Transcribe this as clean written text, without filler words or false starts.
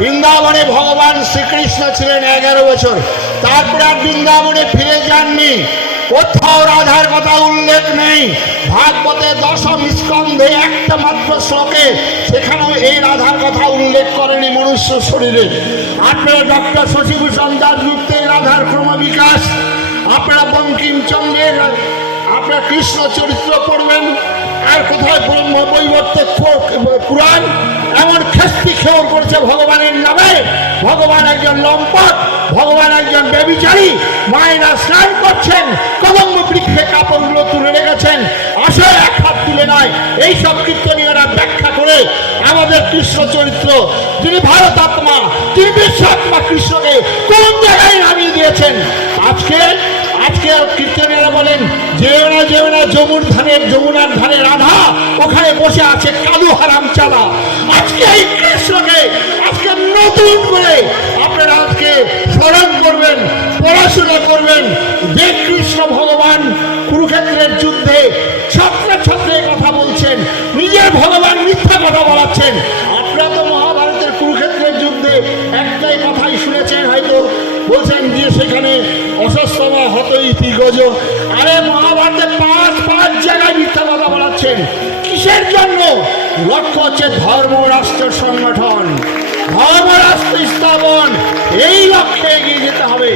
বৃন্দাবনে ভগবান শ্রীকৃষ্ণ ছিলেন 11 বছর, তারপরে আর বৃন্দাবনে ফিরে যাননি। কোথাও রাধার কথা উল্লেখ নেই। ভাগবতে দশম স্কন্ধে একটা মাত্র শ্লোকে সেখানেও এই রাধার কথা উল্লেখ করেনি মনুষ্য শরীরে। আপনারা ডক্টর শশীভূষণ দাশগুপ্তের রাধার ক্রমবিকাশ, আপনারা বঙ্কিমচন্দ্রের আপনারা কৃষ্ণ চরিত্র পড়বেন, আর কোথায় ব্রহ্মবৈবর্তের পুরাণ এমন খেস্তি খেওর করছে ভগবানের নামে। ভগবান একজন লম্পট, ভগবান একজন ব্যভিচারী। মায়েরা স্নান করছেন, কদম্ব বৃক্ষে কাপড়গুলো তুলে রেখেছেন, আসলে এক হাত তুলে নয়। এইসব কীর্তনীয়রা ব্যাখ্যা করে আমাদের কৃষ্ণ চরিত্র, যিনি ভারতাত্মা, তিনি বিশ্বাত্মা কৃষ্ণকে কোন জায়গায় নামিয়ে দিয়েছেন। আজকে কীর্তনীয়রা বলেন যেও না যমুনার ধারে রাধা, ওখানে বসে আছে কালু হারাম চালা। আজকে এই কৃষ্ণকে আজকে নতুন করে আপনারা আজকে স্মরণ করবেন, পড়াশোনা করবেন। যে কৃষ্ণ ভগবান কুরুক্ষেত্রের যুদ্ধে ছাত্রে কথা বলছেন, নিজের ভগবান মিথ্যা কথা বলাচ্ছেন। আপনারা তো মহাভারতের কুরুক্ষেত্রের যুদ্ধে একটাই কথাই শুনেছেন, হয়তো বলছেন যে সেখানে অসস্তমা হত ইতি গজ। আরে মহাভারতে পাঁচ জায়গায় মিথ্যা কথা বলাচ্ছেন। কিসের জন্য? লক্ষ্য হচ্ছে ধর্ম রাষ্ট্র সংগঠন, ধর্ম রাষ্ট্র স্থাপন। এই লক্ষ্যে এগিয়ে যেতে হবে।